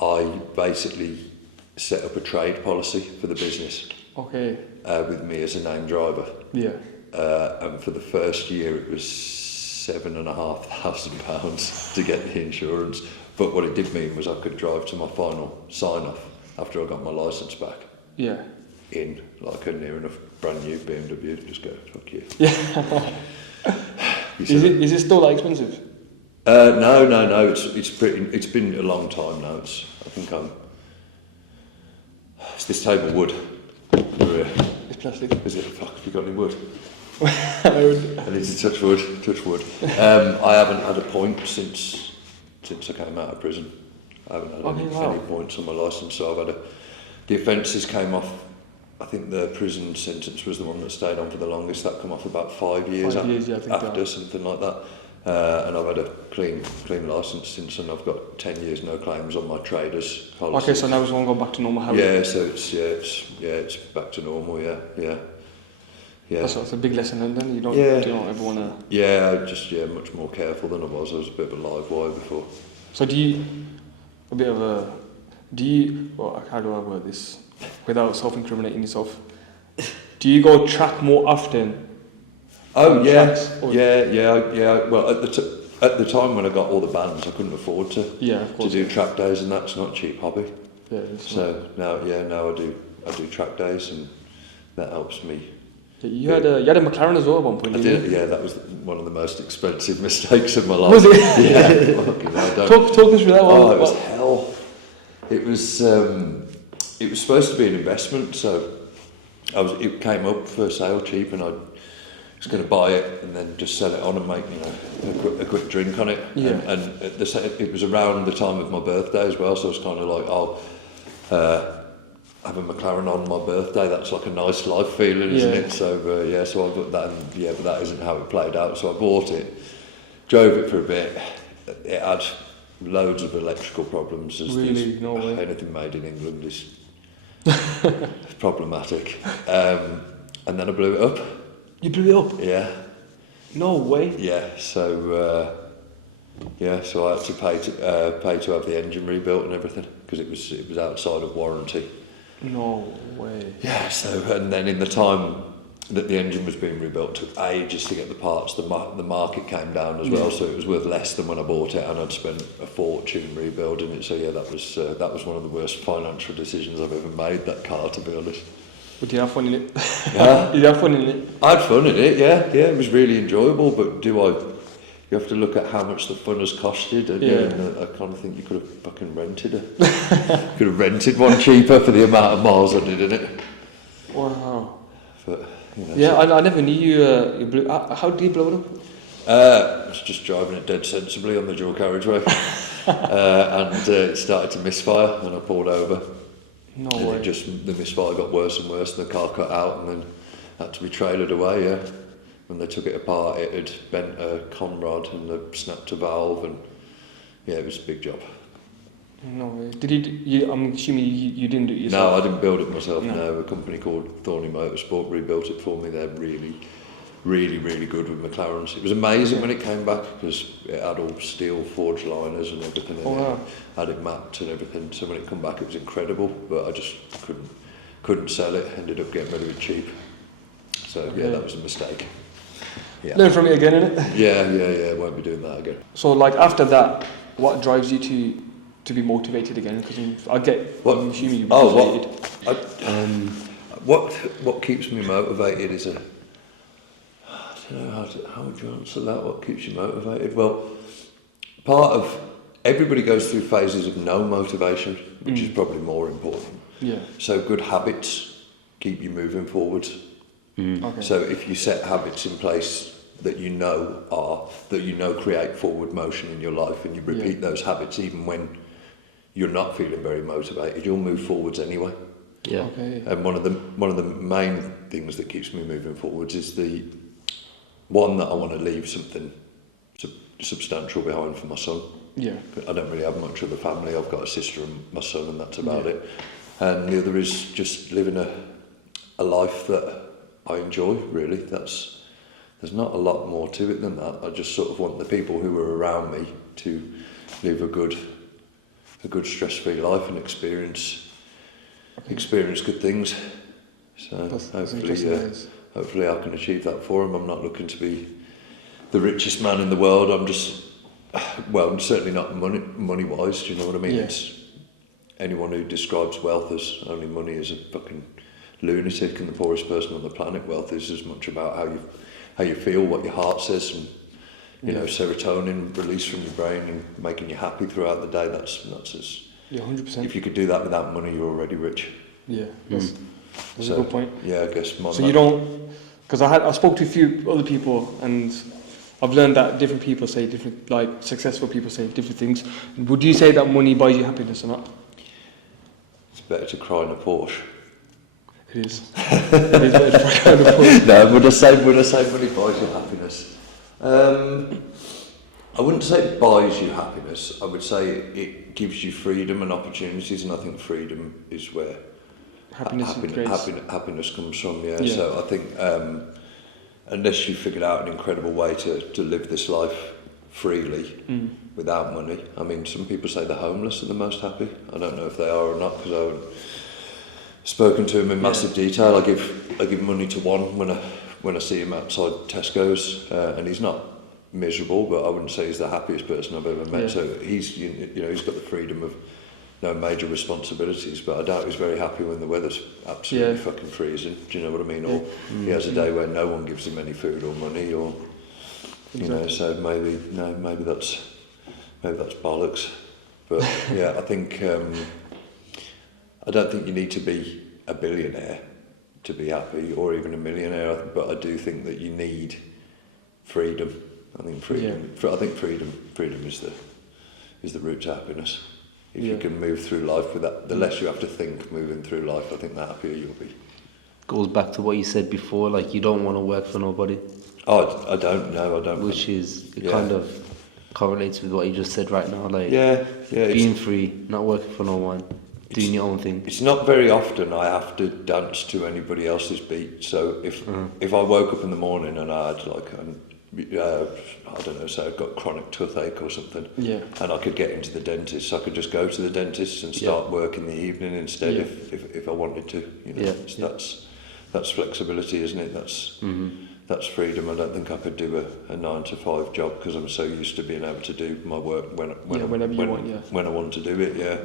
I basically set up a trade policy for the business. Okay. With me as a named driver. Yeah. And for the first year it was £7,500 to get the insurance. But what it did mean was I could drive to my final sign-off after I got my licence back. Yeah. In like a near enough brand new BMW to just go, fuck you. Yeah. Is it still that expensive? No. It's been a long time now. It's this table wood. It's plastic. Is it? Fuck, have you got any wood? I need to touch wood. I haven't had a point since I came out of prison. I haven't had any points on my licence, so the offences came off. I think the prison sentence was the one that stayed on for the longest. That come off about 5 years, after something like that. And I've had a clean licence since, and I've got 10 years no claims on my traders policy. Okay, so now it's going to go back to normal. So it's back to normal. Yeah. That's a big lesson, and then you don't ever want to. Yeah, I'm just much more careful than I was. I was a bit of a live wire before. So how do I word this without self-incriminating yourself? Do you go track more often? Oh yeah. Well, at the time when I got all the bans, I couldn't afford to do track days, and that's not a cheap hobby. Yeah. So now I do track days, and that helps me. You had a McLaren as well at one point. I did. Yeah, that was one of the most expensive mistakes of my life. Was it? Yeah. Talk us through that one. Oh, it was hell. It was supposed to be an investment, so it came up for sale cheap, and I was going to buy it and then just sell it on and make a quick drink on it. Yeah. And it was around the time of my birthday as well, so I was kind of like, have a McLaren on my birthday. That's like a nice life feeling, isn't it? So so I got that, but that isn't how it played out. So I bought it, drove it for a bit. It had loads of electrical problems. Really? No way. Anything made in England is problematic. And then I blew it up. You blew it up? Yeah. No way. Yeah. So so I had to pay to have the engine rebuilt and everything because it was outside of warranty. No way. Yeah. So and then in the time that the engine was being rebuilt. Took ages to get the parts. The market came down as well, so it was worth less than when I bought it, and I'd spent a fortune rebuilding it. So yeah, that was one of the worst financial decisions I've ever made. That car, to be honest. But you have fun in it. Yeah. You have fun in it. I had fun in it. Yeah, it was really enjoyable. But you have to look at how much the fun has costed. And I kind of think you could have fucking rented it. Could have rented one cheaper for the amount of miles I did in it. Wow. But, I never knew you blew. How did you blow it up? I was just driving it dead sensibly on the dual carriageway, and it started to misfire, and I pulled over. No and way. The misfire got worse and worse, and the car cut out, and then had to be trailered away. Yeah, when they took it apart, it had bent a con rod and they snapped a valve, and it was a big job. No way. Did you? I'm assuming you didn't do it yourself. No, I didn't build it myself. No. A company called Thorny Motorsport rebuilt it for me. They're really, really, really good with McLarens. It was amazing when it came back because it had all steel forged liners and everything in it. Had it mapped and everything. So when it come back, it was incredible. But I just couldn't sell it. Ended up getting rid of it cheap. So that was a mistake. Yeah. Learn from it again, innit? Yeah. Won't be doing that again. So like after that, what drives you to be motivated again? Because I get what I'm assuming you're motivated. What keeps me motivated is I don't know how would you answer that. What keeps you motivated? Well, part of everybody goes through phases of no motivation, which is probably more important. Yeah. So good habits keep you moving forwards. Okay. So if you set habits in place that you know create forward motion in your life, and you repeat those habits even when you're not feeling very motivated, you'll move forwards anyway. Yeah. Okay. And one of the main things that keeps me moving forwards is the one that I want to leave something substantial behind for my son. Yeah. I don't really have much of the family. I've got a sister and my son, and that's about it. And the other is just living a life that I enjoy. Really, there's not a lot more to it than that. I just sort of want the people who are around me to live a good stress-free life and experience good things. So hopefully I can achieve that for them. I'm not looking to be the richest man in the world. I'm just, well, certainly not money-wise. Do you know what I mean? Yeah. It's anyone who describes wealth as only money is a fucking lunatic, and the poorest person on the planet. Wealth is as much about how you feel, what your heart says, and you know, serotonin released from your brain and making you happy throughout the day. That's as 100%. If you could do that without money, you're already rich. Yeah, that's a good point. Yeah, I guess. So you don't, because I spoke to a few other people, and I've learned that different people say different, like successful people say different things. Would you say that money buys you happiness or not? It's better to cry in a Porsche. It is. It is better to cry in a Porsche. No, would I say money buys you happiness? I wouldn't say it buys you happiness. I would say it gives you freedom and opportunities, and I think freedom is where happiness comes from. Yeah. So I think unless you figured out an incredible way to live this life freely without money. I mean, some people say the homeless are the most happy. I don't know if they are or not, because I haven't spoken to him in massive detail. I give money to one when I see him outside Tesco's, and he's not miserable, but I wouldn't say he's the happiest person I've ever met. So he's he's got the freedom of no major responsibilities, but I doubt he's very happy when the weather's absolutely fucking freezing. Do you know what I mean? Or he has a day where no one gives him any food or money, or you know. So maybe that's bollocks. But yeah, I think I don't think you need to be a billionaire to be happy, or even a millionaire. But I do think that you need freedom. I think freedom is the route to happiness. If you can move through life with that, the less you have to think moving through life, I think the happier you'll be. Goes back to what you said before, like you don't want to work for nobody. Oh, I don't know. Which is kind of correlates with what you just said right now, like being free, not working for no one, doing your own thing. It's not very often I have to dance to anybody else's beat. So if I woke up in the morning and I had like I don't know, say I've got chronic toothache or something, and I could get into the dentist, I could just go to the dentist and start work in the evening instead if I wanted to. You know, that's flexibility, isn't it? That's freedom. I don't think I could do a 9 to 5 job because I'm so used to being able to do my work whenever you want. Yeah. When I want to do it. Yeah.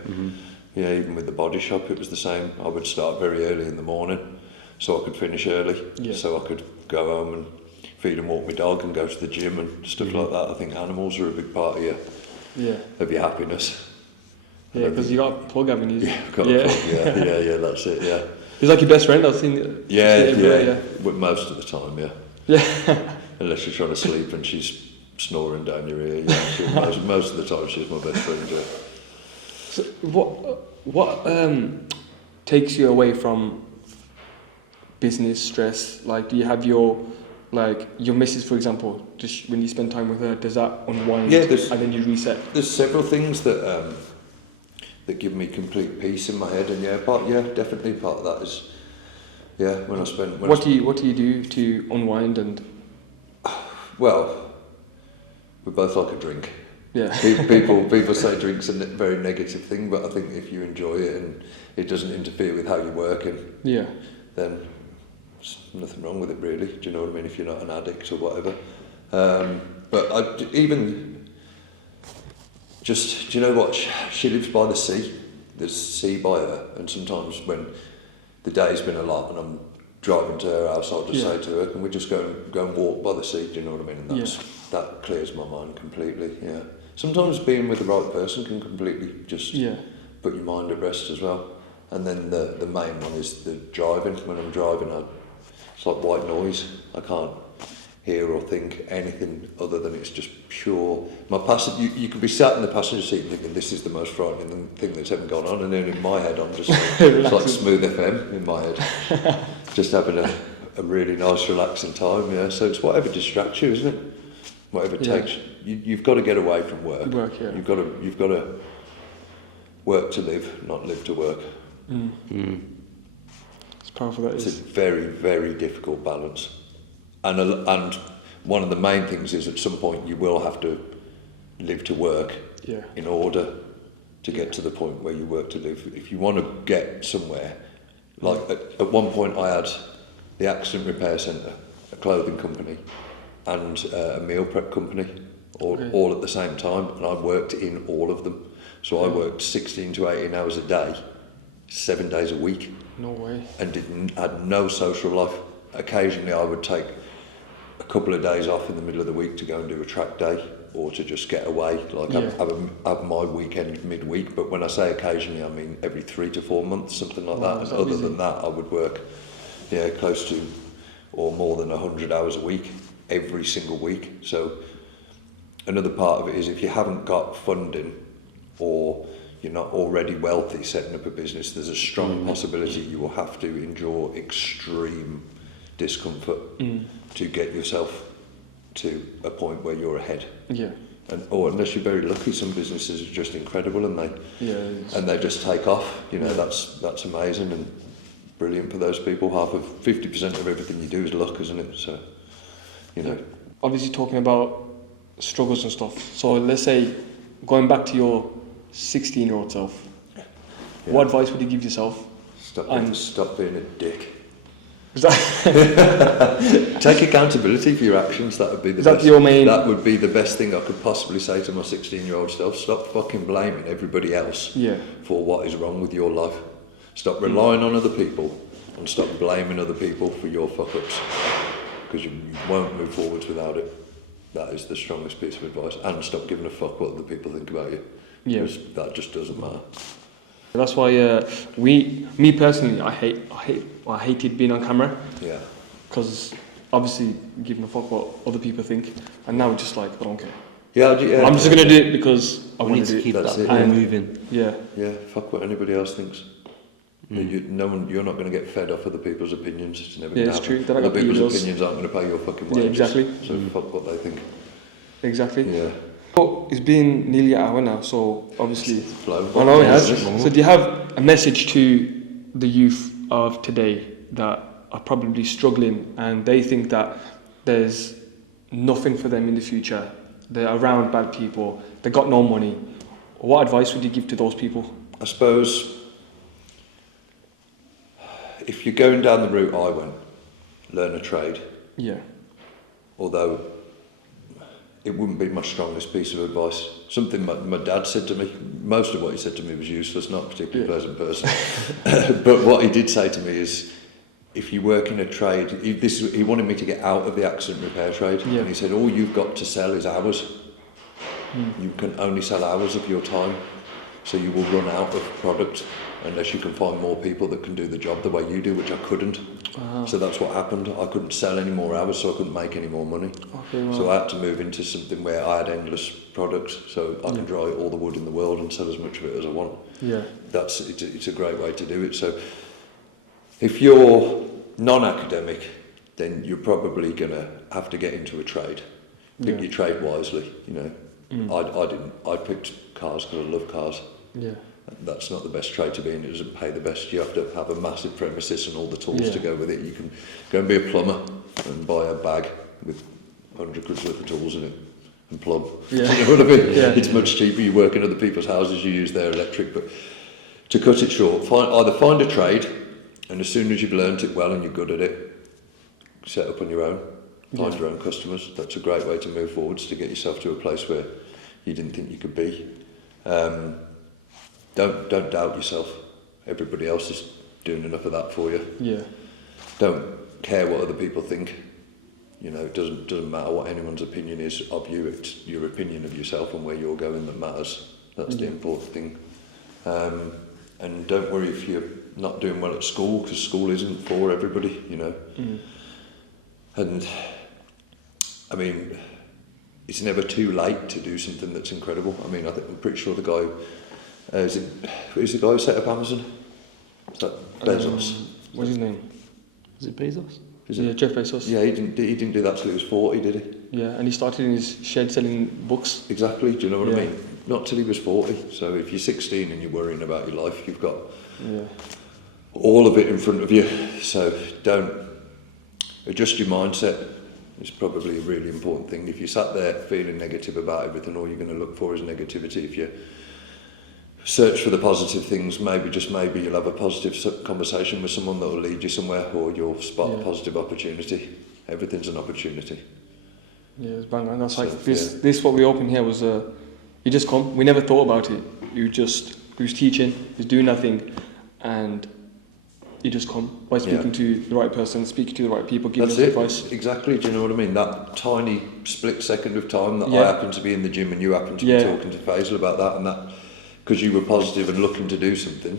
Yeah. Even with the body shop, it was the same. I would start very early in the morning, so I could finish early. Yeah. So I could go home and feed and walk my dog and go to the gym and stuff like that. I think animals are a big part of your happiness. Yeah, because you got a plug, haven't you? Yeah, I've got a plug. Yeah. That's it. Yeah. He's like your best friend. I've seen. Yeah. But most of the time, yeah. Yeah. Unless you're trying to sleep and she's snoring down your ear. Yeah, most of the time she's my best friend. Yeah. So what takes you away from business stress? Like, do you have your missus, for example? Just when you spend time with her, does that unwind? Yeah, and then you reset. There's several things that give me complete peace in my head, and definitely part of that is when I spend. What do you do to unwind and? Well, we both like a drink. Yeah. People say drink's a very negative thing, but I think if you enjoy it and it doesn't interfere with how you're working, then there's nothing wrong with it, really. Do you know what I mean? If you're not an addict or whatever. But do you know what? She lives by the sea. There's sea by her, and sometimes when the day's been a lot and I'm driving to her house, I'll just say to her, can we just go and walk by the sea? Do you know what I mean? And that clears my mind completely. Yeah. Sometimes being with the right person can completely just put your mind at rest as well. And then the main one is the driving. When I'm driving, it's like white noise. I can't hear or think anything other than it's just pure. You could be sat in the passenger seat thinking this is the most frightening thing that's ever gone on, and then in my head I'm just it's like smooth FM in my head, just having a really nice relaxing time. Yeah, so it's whatever distracts you, isn't it? Whatever takes you've got to get away from work. You've got to work to live, not live to work. It's powerful. It's a very, very difficult balance. And one of the main things is at some point you will have to live to work in order to get to the point where you work to live. If you want to get somewhere, like at one point I had the accident repair centre, a clothing company, and a meal prep company, all at the same time, and I worked in all of them. So I worked 16 to 18 hours a day, 7 days a week. No way. And had no social life. Occasionally I would take a couple of days off in the middle of the week to go and do a track day or to just get away, have my weekend midweek. But when I say occasionally, I mean every 3 to 4 months, something like that. And other than that, I would work close to or more than 100 hours a week every single week. So another part of it is if you haven't got funding or you're not already wealthy setting up a business, there's a strong possibility you will have to endure extreme discomfort to get yourself to a point where you're ahead. Yeah. Or unless you're very lucky, some businesses are just incredible and they just take off. You know, that's amazing and brilliant for those people. 50% of everything you do is luck, isn't it? So, you know. Obviously talking about struggles and stuff. So let's say going back to your 16-year-old self, what advice would you give yourself? Stop being a dick. Is that Take accountability for your actions. That would be the best. That would be the best thing I could possibly say to my 16-year-old self. Stop fucking blaming everybody else for what is wrong with your life. Stop relying on other people and stop blaming other people for your fuck-ups, because you won't move forwards without it. That is the strongest piece of advice. And stop giving a fuck what other people think about you. Yeah, that just doesn't matter. That's why me personally, I hated being on camera. Yeah. Because obviously giving a fuck what other people think, and now it's just like I don't care. Yeah, I'm just gonna do it because I want to do it. Keep that ball moving. Yeah. Yeah. Fuck what anybody else thinks. You're not going to get fed off other people's opinions. It's never going to happen. It's true. Other people's opinions aren't going to pay your fucking wages. Yeah, exactly. So fuck what they think. Exactly. Yeah. So it's been nearly an hour now, so obviously. I know it has. So do you have a message to the youth of today that are probably struggling and they think that there's nothing for them in the future? They're around bad people. They got no money. What advice would you give to those people? I suppose if you're going down the route I went, learn a trade. Yeah. Although it wouldn't be my strongest piece of advice. Something my dad said to me, most of what he said to me was useless, not a particularly pleasant person. But what he did say to me is, if you work in a trade, he wanted me to get out of the accident repair trade. Yeah. And he said, all you've got to sell is hours. You can only sell hours of your time. So you will run out of product unless you can find more people that can do the job the way you do, which I couldn't. So that's what happened. I couldn't sell any more hours, so I couldn't make any more money. Okay, wow. So I had to move into something where I had endless products, so I can dry all the wood in the world and sell as much of it as I want. Yeah. It's a great way to do it. So if you're non-academic, then you're probably going to have to get into a trade. Pick your trade wisely, you know. I didn't. I picked cars because I love cars. Yeah. That's not the best trade to be in. It doesn't pay the best. You have to have a massive premises and all the tools to go with it. You can go and be a plumber and buy a bag with 100 quid's worth of tools in it and plumb. Yeah. You know what I mean? Yeah. It's much cheaper. You work in other people's houses, you use their electric. But to cut it short, either find a trade, and as soon as you've learnt it well and you're good at it, set up on your own. Find your own customers. That's a great way to move forwards, to get yourself to a place where you didn't think you could be. Don't doubt yourself. Everybody else is doing enough of that for you. Yeah. Don't care what other people think. You know, it doesn't matter what anyone's opinion is of you. It's your opinion of yourself and where you're going that matters. That's the important thing. And don't worry if you're not doing well at school, because school isn't for everybody, you know. And I mean, it's never too late to do something that's incredible. I mean, I'm pretty sure the guy, who's the guy who set up Amazon? Is that Bezos? What's his name? Is it Bezos? Yeah, Jeff Bezos. Yeah, he didn't do that till he was 40, did he? Yeah, and he started in his shed selling books. Exactly, do you know what I mean? Not till he was 40. So if you're 16 and you're worrying about your life, you've got all of it in front of you. So don't adjust your mindset. It's probably a really important thing. If you sat there feeling negative about everything, all you're going to look for is negativity. If you search for the positive things, maybe, just maybe, you'll have a positive conversation with someone that will lead you somewhere, or you'll spot a positive opportunity. Everything's an opportunity. Yeah, it's bang on. That's like this what we opened here was you just come. We never thought about it. He was teaching, he was doing nothing, and you just come by speaking to the right person, speaking to the right people, giving them advice. Exactly, do you know what I mean? That tiny split second of time that I happen to be in the gym and you happen to be talking to Faisal about that, and that because you were positive and looking to do something,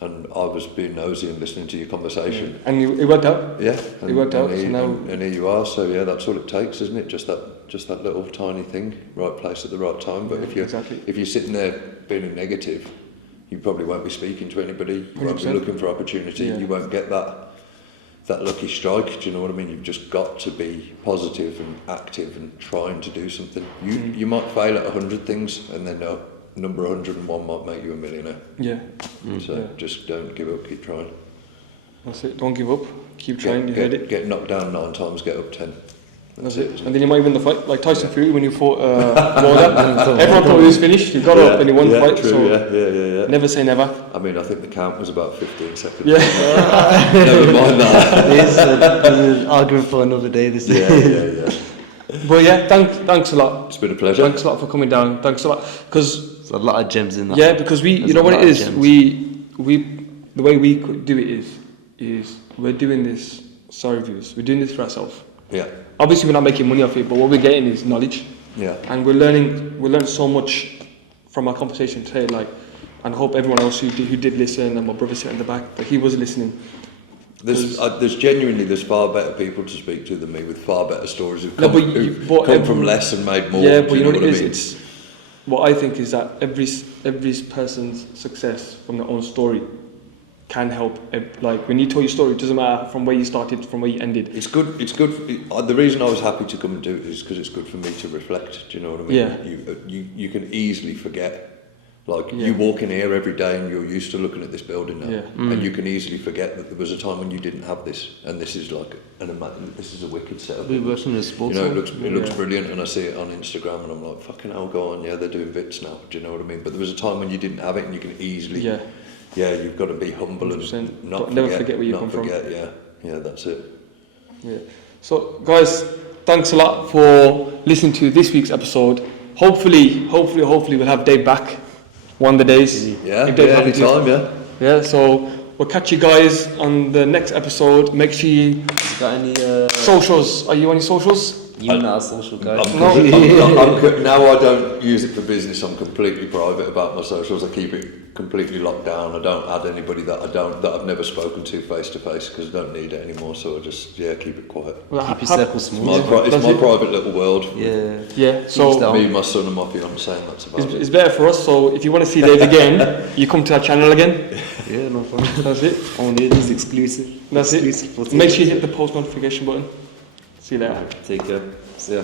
and I was being nosy and listening to your conversation. And it worked out. Yeah. It worked out. And here you are, so that's all it takes, isn't it? Just that little tiny thing, right place at the right time. But if you're sitting there being negative, you probably won't be speaking to anybody, you won't be looking for opportunity, you won't get that lucky strike, do you know what I mean? You've just got to be positive and active and trying to do something. You might fail at 100 things, and then number 101 might make you a millionaire. Yeah. Just don't give up, keep trying. That's it, don't give up, keep trying, you heard it. Get knocked down 9 times, get up 10. That's it. And then you might win the fight, like Tyson Fury when you fought Wilder. Everyone thought he was finished. He got up and he won the fight. True, so never say never. I mean, I think the count was about 15 seconds. Yeah. Never mind that. It's an argument for another day. This Yeah. But thanks a lot. It's been a pleasure. Thanks a lot for coming down. Thanks a lot, because there's a lot of gems in that. Yeah, because you know what it is. We the way we do it is we're doing this reviews. We're doing this for ourselves. Yeah. Obviously, we're not making money off it, but what we're getting is knowledge. Yeah. And we're learning so much from our conversation today. Like, and I hope everyone else who did listen, and my brother sitting in the back, that he was listening. There's far better people to speak to than me, with far better stories who've come from less and made more. Yeah, but you know what I it mean? is? What I think is that every person's success from their own story can help. Like, when you tell your story, it doesn't matter from where you started, from where you ended. It's good. The reason I was happy to come and do it is because it's good for me to reflect. Do you know what I mean? Yeah. You can easily forget. Like, you walk in here every day and you're used to looking at this building now, and you can easily forget that there was a time when you didn't have this, and this is like this is a wicked setup. We're working with sports. You know, it looks brilliant, and I see it on Instagram, and I'm like, fucking hell, go on, they're doing bits now. Do you know what I mean? But there was a time when you didn't have it, and you can easily yeah, you've got to be humble and 100%. not Never forget, forget where you not come from. forget, yeah, that's it. Yeah. So, guys, thanks a lot for listening to this week's episode. Hopefully, we'll have Dave back one of the days. Yeah, If Dave's happy to. anytime, yeah. Yeah, so we'll catch you guys on the next episode. Make sure you Got any socials. Are you on your socials? you're not a social guy? Now I don't use it for business. I'm completely private about my socials. I keep it completely locked down. I don't add anybody that I've never spoken to face to face because I don't need it anymore. So I just keep it quiet. Keep your circle small. It's my private little world. Yeah. Yeah. So Me, my son, and my fiance, and that's about it's it. better for us. So if you want to see Dave again, you come to our channel again. Yeah, no problem. That's it. Only it is exclusive. That's Exclusive for it. Make sure you hit the post notification button. See you later. Take care. See ya.